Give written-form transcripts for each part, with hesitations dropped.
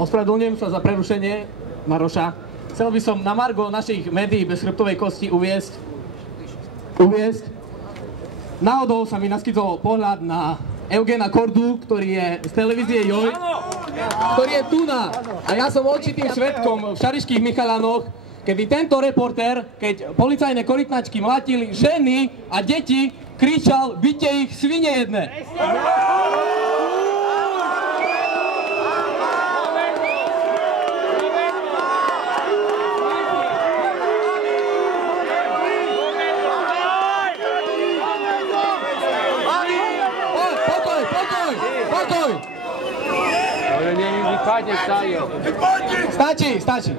Ospravedlňujem sa za prerušenie Maroša. Chcel by som na margo našich médií bez chrbtovej kosti uviesť. Náhodou sa mi naskytol pohľad na Eugena Kordu, ktorý je z televízie Joj, ktorý je tu na. A ja som očitým svedkom v Šarišských Michalanoch, kedy tento reportér, keď policajné korytnačky mlatili ženy a deti, kričal: "Byte ich, svine jedné!" Pokoj! Ale nevypadne stále. Stačí.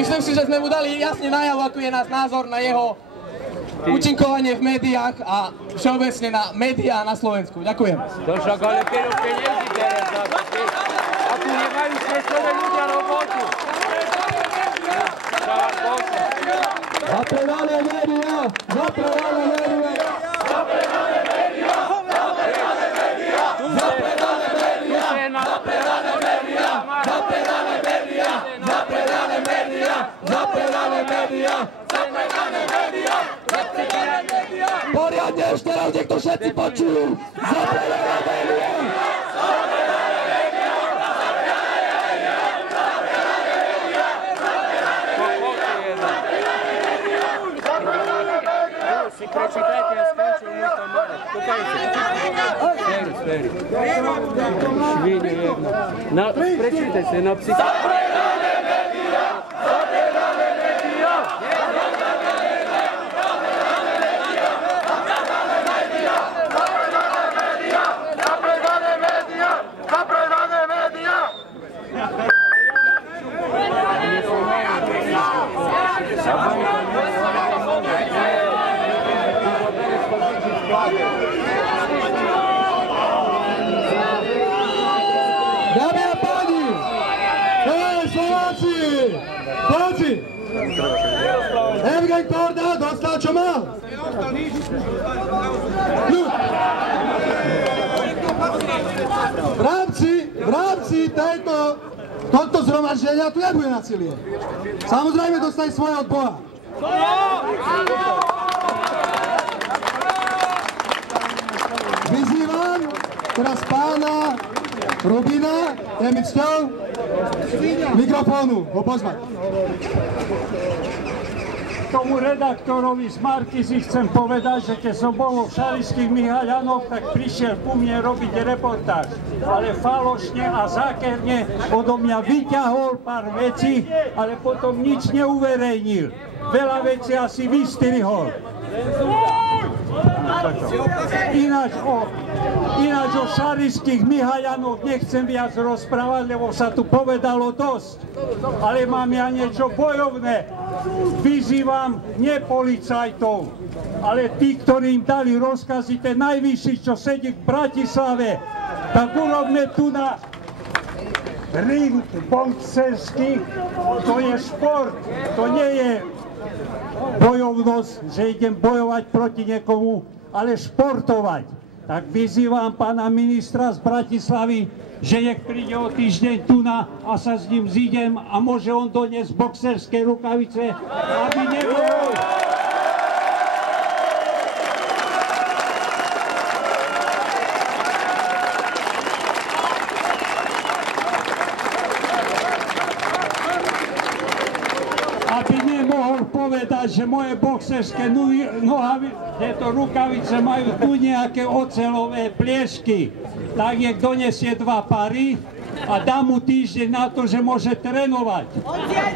Myslím si, že sme mu dali jasne najavo, aký je náš názor na jeho účinkovanie v médiách a všeobecne na médiá na Slovensku. Ďakujem. To však ale pero peniazy teraz dáte. A tu nemajú stresové ľudia robotu. Zapredané médiá! Zapredané médiá! Poriadne, ešte raz, nech to všetci počujú! Zapredané médiá! Si prečítajte a skončil mu to malo. Kúkajte. Sféry. Švíne jedna. Prečítajte si na psi. Zapredané médiá! Zapredané médiá! Zapredané médiá! Dámy a páni! Slováci! Evgen Korda dostal, čo mal! V rámci tohto zhromaždenia tu nebude násilie. Samozrejme dostane svoje od Boha. Vyzývam teraz pána Rubina, je mi cťou mikrofónu ho pozvať. Tomu redaktorovi z Markízy chcem povedať, že keď som bol vo Šarišských Michaľanoch, tak prišiel ku mne robiť reportáž. Ale falošne a zákerne odo mňa vyťahol pár vecí, ale potom nič neuverejnil. Veľa vecí asi vystrihol. Ináč o Šarišských Michaľanoch nechcem viac rozprávať, lebo sa tu povedalo dosť. Ale mám ja niečo bojovné. Vyzývam nie policajtov, ale tí, ktorí im dali rozkazy, ten najvyšší, čo sedí v Bratislave, tak urobme tu na ring boxerský. To je šport, to nie je bojovnosť, že idem bojovať proti niekomu, ale športovať. Tak vyzývam pána ministra z Bratislavy, že nech príde o týždeň tu a sa s ním zídem a môže on doniesť boxerské rukavice, aby nebol. Aby nemohol povedať, že moje boxerské tieto rukavice majú tu nejaké oceľové pliešky. Tak nech donesie 2 pary a dá mu týždeň na to, že môže trénovať.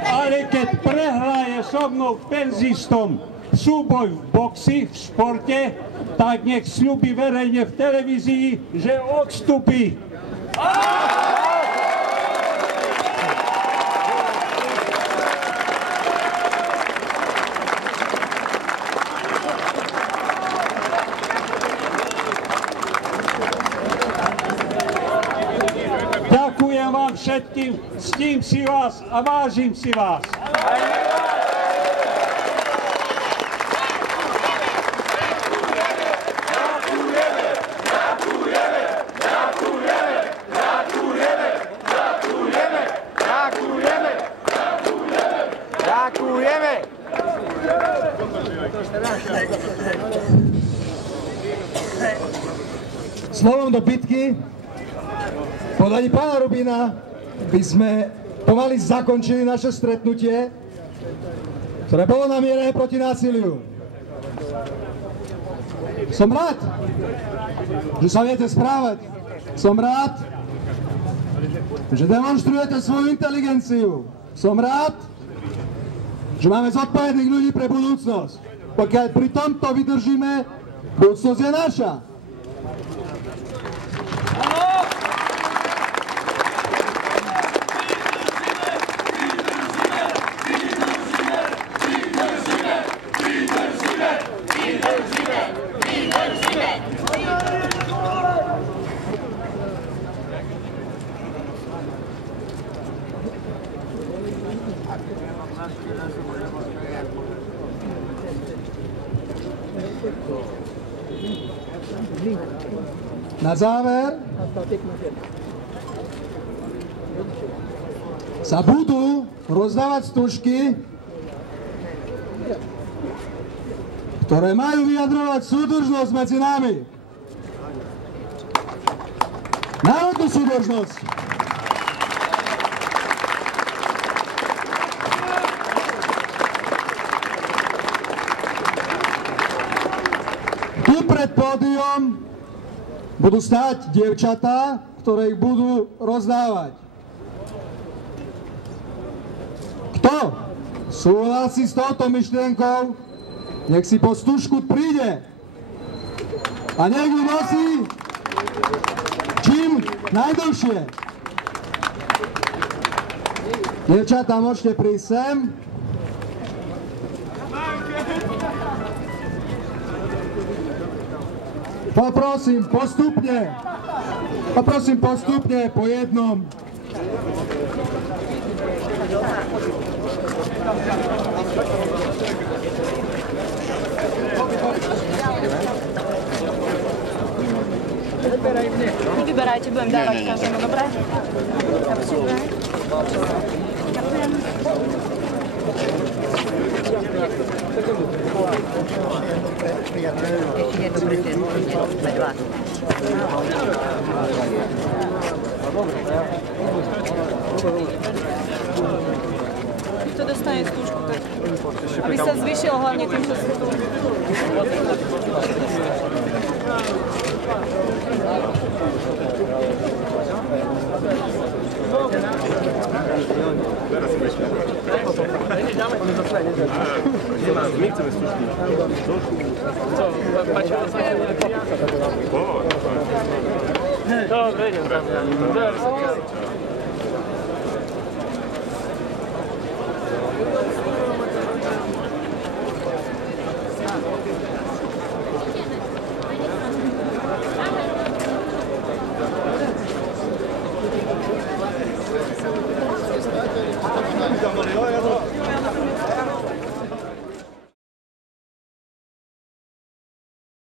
Ale keď prehraje so mnou penzistom súboj v boxi, v športe, tak nech sľubí verejne v televízii, že odstúpi. Ďakujem vám všetkým, ctím si vás a vážim si vás. slovom do bitky. V podaní pána Rubína by sme pomaly zakončili naše stretnutie, ktoré bolo namierené proti násiliu. Som rád, že sa viete správať. Som rád, že demonstrujete svoju inteligenciu. Som rád, že máme zodpovedných ľudí pre budúcnosť. Pokiaľ pri tomto vydržíme, budúcnosť je naša. Na záver sa budú rozdávať stužky, ktoré majú vyjadrovať súdržnosť medzi nami. Národnú súdržnosť. Tu pred pódium budú stáť dievčatá, ktoré ich budú rozdávať. Kto súhlasí s touto myšlienkou, nech si po stužku príde a nech ju nosí čím najdlhšie. Dievčatá, môžete prísť sem. Poprosím postupne po jednom. Vyberajte, budem dávať každému, dobre? Kto dostane skúšku, tak aby sa zvýšil hlavne tým, čo sú tu. My chceme stužky. Co? Páčilo sa nejaký? Dobre, idem tam. Dobre,